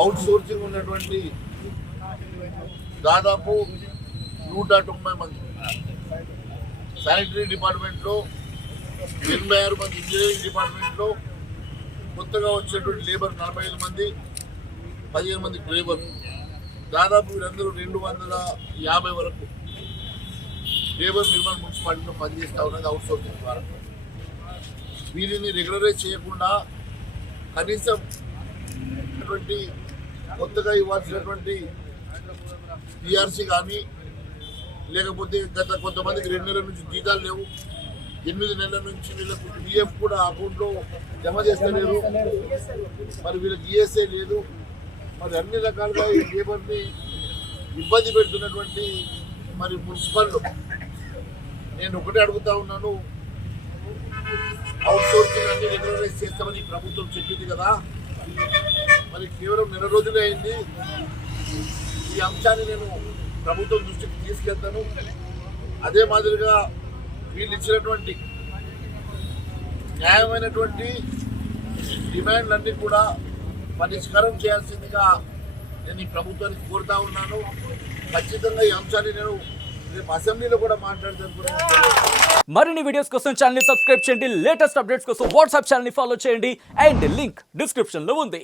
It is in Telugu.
అవుట్ సోర్సింగ్ ఉన్నటువంటి దాదాపు 190 మంది, శానిటరీ డిపార్ట్మెంట్లో 86 మంది, ఇంజనీరింగ్ డిపార్ట్మెంట్లో కొత్తగా వచ్చేటువంటి లేబర్ 45 మంది, 15 మంది డ్రైవర్, దాదాపు వీరందరూ 250 వరకు లేబర్ నిర్మాణ మున్సిపాలిటీలో పనిచేస్తూ ఉన్నది అవుట్ సోర్సింగ్ ద్వారా. వీరిని రెగ్యులరైజ్ చేయకుండా కనీసం కొత్తగా ఇవ్వాల్సినటువంటి టీఆర్సీ కానీ, లేకపోతే గత కొంతమందికి 2 నెలల నుంచి జీతాలు లేవు, 8 నెలల నుంచి వీళ్ళకు పిఎఫ్ కూడా అకౌంట్లో జమ చేస్తలేరు, మరి వీళ్ళకి ఈఎస్ఐ లేదు, మరి అన్ని రకాలుగా ఈ లేబర్ని ఇబ్బంది పెడుతున్నటువంటి మరి మున్సిపల్, నేను ఒకటే అడుగుతా ఉన్నాను, అవుట్ సోర్సింగ్ అన్ని రెగ్యులరైజ్ చేస్తామని ప్రభుత్వం చెప్పింది కదా, మరి కేవలం 2 రోజులే అయింది. ఈ అంశాన్ని నేను ప్రభుత్వం దృష్టికి తీసుకెళ్తాను. అదే మాదిరిగా వీళ్ళు ఇచ్చినటువంటి న్యాయమైనటువంటి డిమాండ్లన్నీ కూడా పరిష్కారం చేయాల్సిందిగా నేను ఈ ప్రభుత్వానికి కోరుతా ఉన్నాను. ఖచ్చితంగా ఈ అంశాన్ని నేను రేపు అసెంబ్లీలో కూడా మాట్లాడతాను. మరిన్ని వీడియోస్ కోసం ఛానల్ ని సబ్స్క్రైబ్ చేయండి, లేటెస్ట్ అప్డేట్స్ కోసం వాట్సాప్ ఛానల్ ని ఫాలో చేయండి అండ్ లింక్ డిస్క్రిప్షన్ లో ఉంది.